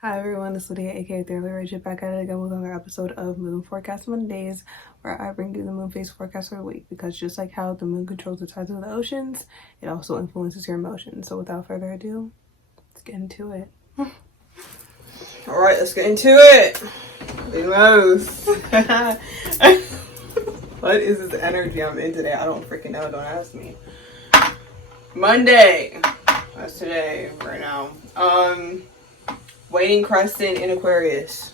Hi everyone, it's Lydia, aka Taurus, back at it again with another episode of Moon Forecast Mondays, where I bring you the moon phase forecast for the week, because just like how the moon controls the tides of the oceans, it also influences your emotions. So without further ado, let's get into it. Alright, let's get into it. Big Mouse. What is this energy I'm in today? I don't freaking know, don't ask me. Monday. That's today, right now. Waning Crescent in Aquarius.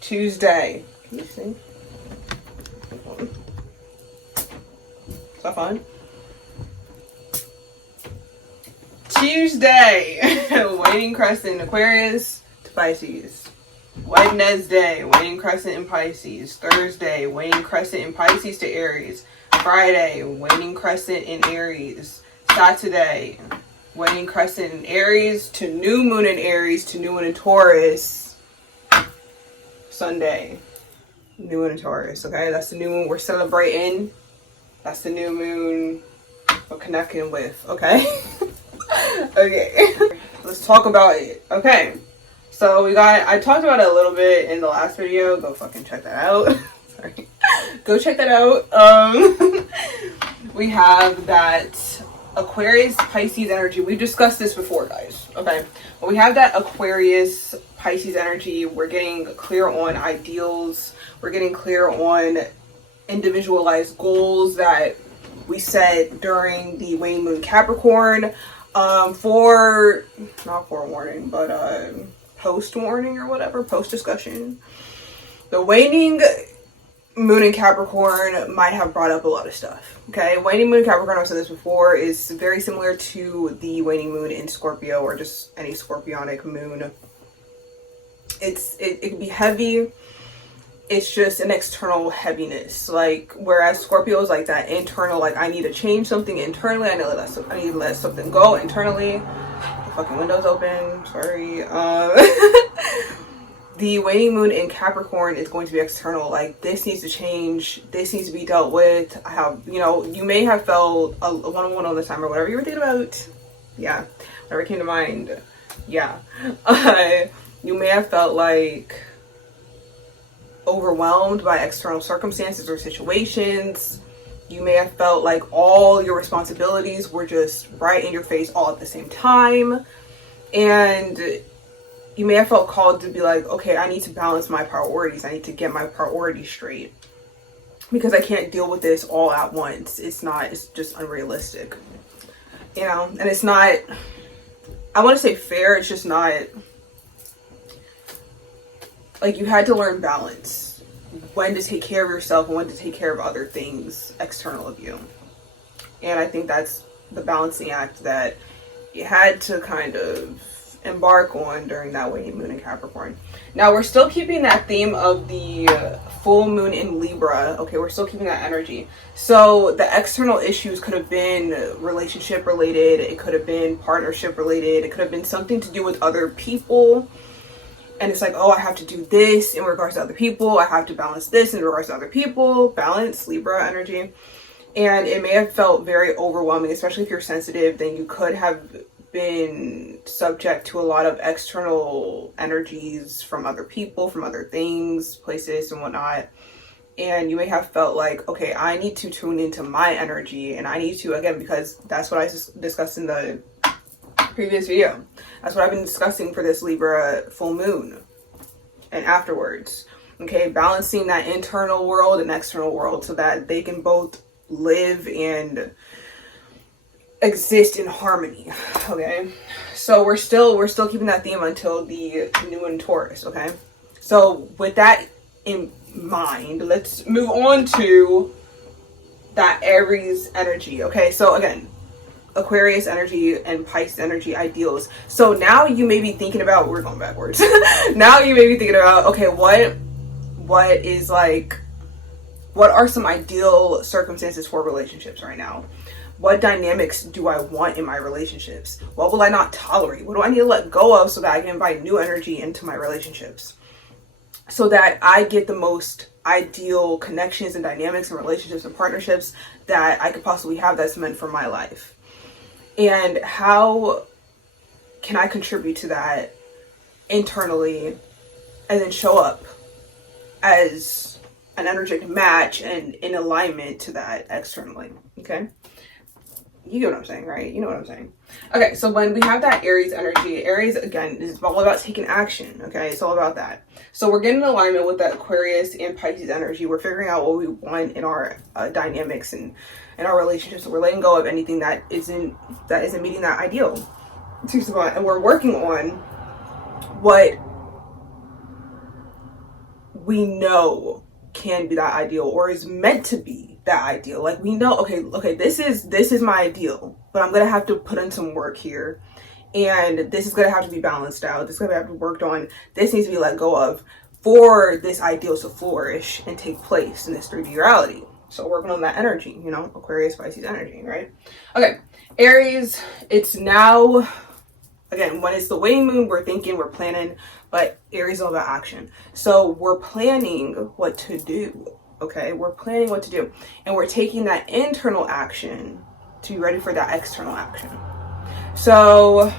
Tuesday. Can you see? Is that fun? Tuesday. Waning Crescent in Aquarius to Pisces. Wednesday, waning crescent in Pisces. Thursday, waning crescent in Pisces to Aries. Friday, waning crescent in Aries. Saturday, waning crescent in Aries to new moon in Aries to new moon in Taurus. Sunday, new moon in Taurus. Okay, that's the new moon we're celebrating. That's the new moon we're connecting with. Okay. Okay. Let's talk about it. Okay. So I talked about it a little bit in the last video. Go fucking check that out. Sorry. Go check that out. We have that Aquarius Pisces energy. We've discussed this before, guys. Okay. But we have that Aquarius Pisces energy. We're getting clear on ideals. We're getting clear on individualized goals that we set during the waning moon Capricorn. Not forewarning, but post warning or whatever, post discussion. The waning moon in Capricorn might have brought up a lot of stuff. Okay, waning moon in Capricorn, I've said this before, is very similar to the waning moon in Scorpio or just any scorpionic moon. It can be heavy. It's just an external heaviness, like whereas Scorpio is like that internal, like I need to change something internally. I need to let something go internally. The fucking window's open. Sorry. The waning moon in Capricorn is going to be external. Like this needs to change. This needs to be dealt with. I have, you may have felt a one-on-one all the time or whatever you were thinking about. Yeah, whatever came to mind. Yeah, you may have felt like overwhelmed by external circumstances or situations. You may have felt like all your responsibilities were just right in your face all at the same time, and you may have felt called to be like, okay, I need to balance my priorities. I need to get my priorities straight because I can't deal with this all at once. It's just unrealistic, and it's not, I want to say fair, it's just not. Like, you had to learn balance, when to take care of yourself and when to take care of other things external of you. And I think that's the balancing act that you had to kind of embark on during that waning moon in Capricorn. Now, we're still keeping that theme of the full moon in Libra. Okay, we're still keeping that energy. So the external issues could have been relationship related. It could have been partnership related. It could have been something to do with other people. And it's like, oh, I have to do this in regards to other people. I have to balance this in regards to other people. Balance, Libra energy. And it may have felt very overwhelming, especially if you're sensitive. Then you could have been subject to a lot of external energies from other people, from other things, places, and whatnot. And you may have felt like, okay, I need to tune into my energy. And I need to, again, because that's what I discussed in the previous video. That's what I've been discussing for this Libra full moon and afterwards. Okay, balancing that internal world and external world so that they can both live and exist in harmony. Okay, so we're still keeping that theme until the new moon in Taurus. Okay, so with that in mind, let's move on to that Aries energy. Okay, so again, Aquarius energy and Pisces energy ideals. So now you may be thinking about, we're going backwards. Now you may be thinking about, okay, what is like, what are some ideal circumstances for relationships right now? What dynamics do I want in my relationships? What will I not tolerate? What do I need to let go of so that I can invite new energy into my relationships? So that I get the most ideal connections and dynamics and relationships and partnerships that I could possibly have that's meant for my life. And how can I contribute to that internally and then show up as an energetic match and in alignment to that externally. Okay, you get what I'm saying, right? You know what I'm saying. Okay, so when we have that Aries energy, Aries again is all about taking action. Okay, it's all about that. So we're getting in alignment with that Aquarius and Pisces energy. We're figuring out what we want in our dynamics and in our relationships. So we're letting go of anything that isn't meeting that ideal. And we're working on what we know can be that ideal or is meant to be that ideal. Like we know, okay, this is my ideal, but I'm gonna have to put in some work here, and this is gonna have to be balanced out. This is gonna have to be worked on. This needs to be let go of for this ideal to flourish and take place in this 3D reality. So working on that energy, you know, Aquarius, Pisces energy, right? Okay, Aries, it's now, again, when it's the waning moon, we're thinking, we're planning, but Aries is all about action. So we're planning what to do, okay? We're planning what to do. And we're taking that internal action to be ready for that external action. So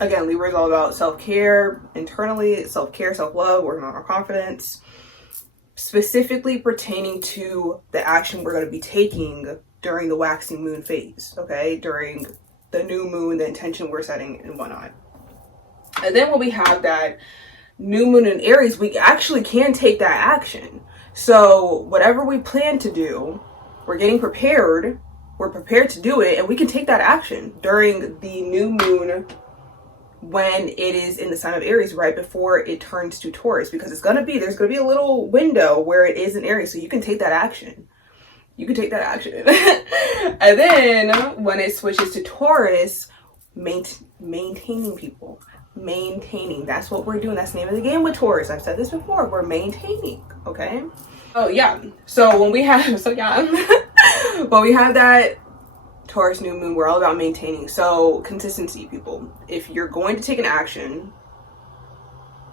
again, Libra is all about self-care internally, self-care, self-love, working on our confidence, specifically pertaining to the action we're going to be taking during the waxing moon phase, okay? During the new moon, the intention we're setting and whatnot. And then when we have that new moon in Aries, we actually can take that action. So whatever we plan to do, we're getting prepared. We're prepared to do it, and we can take that action during the new moon when it is in the sign of Aries, right before it turns to Taurus, because there's gonna be a little window where it is in Aries, so you can take that action. You can take that action. And then when it switches to Taurus, maintaining people. Maintaining, that's what we're doing. That's the name of the game with Taurus. I've said this before. We're maintaining, okay? Oh yeah. So when we have when we have that Taurus new moon, we're all about maintaining. So consistency, people. If you're going to take an action,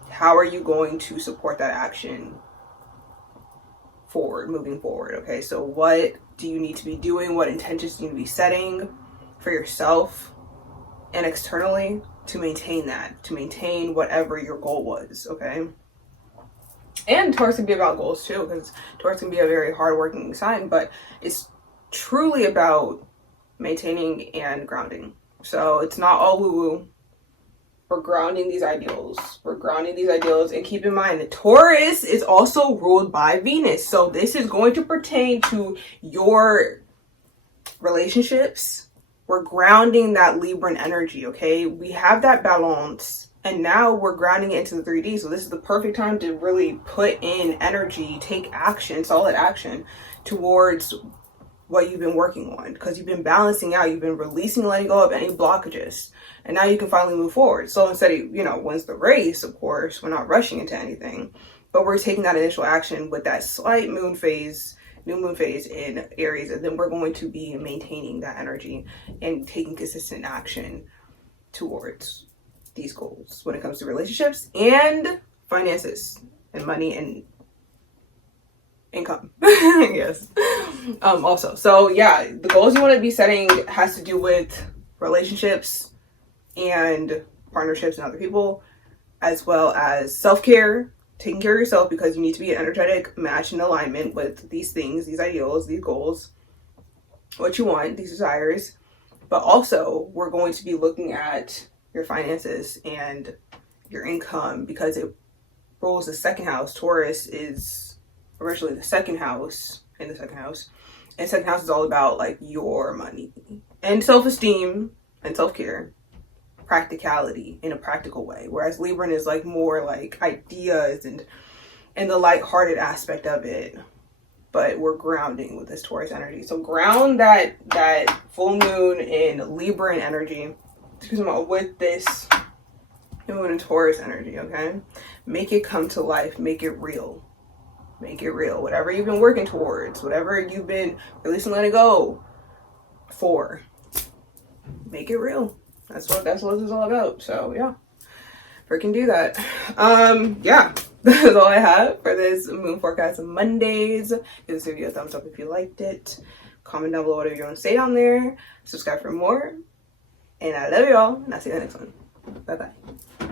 how are you going to support that action moving forward? Okay, so what do you need to be doing? What intentions do you need to be setting for yourself and externally to maintain that, to maintain whatever your goal was, okay? And Taurus can be about goals too, because Taurus can be a very hardworking sign, but it's truly about maintaining and grounding. So it's not all woo-woo. We're grounding these ideals. We're grounding these ideals. And keep in mind that Taurus is also ruled by Venus. So this is going to pertain to your relationships. We're grounding that Libran energy, okay? We have that balance, and now we're grounding it into the 3D. So this is the perfect time to really put in energy, take action, solid action towards what you've been working on, because you've been balancing out, you've been releasing, letting go of any blockages, and now you can finally move forward. So instead of, when's the race, of course, we're not rushing into anything, but we're taking that initial action with that slight moon phase, new moon phase in Aries, and then we're going to be maintaining that energy and taking consistent action towards these goals when it comes to relationships and finances and money and income. Yes. Also, so yeah, the goals you want to be setting has to do with relationships and partnerships and other people, as well as self-care, taking care of yourself, because you need to be an energetic match in alignment with these things, these ideals, these goals, what you want, these desires. But also, we're going to be looking at your finances and your income, because it rules the second house. Taurus is originally the second house, in the second house. And second house is all about like your money and self-esteem and self-care, practicality in a practical way. Whereas Libran is like more like ideas and the lighthearted aspect of it. But we're grounding with this Taurus energy. So ground that full moon in Libran energy, with this moon and Taurus energy, okay? Make it come to life. Make it real. Make it real. Whatever you've been working towards, whatever you've been releasing, letting go for, make it real. That's what this is all about. So yeah, freaking do that. Yeah, that's all I have for this moon forecast Mondays. Give this video a thumbs up if you liked it. Comment down below whatever you want to say down there. Subscribe for more. And I love you all. And I'll see you in the next one. Bye bye.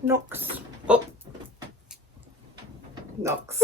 Nox. Knocks.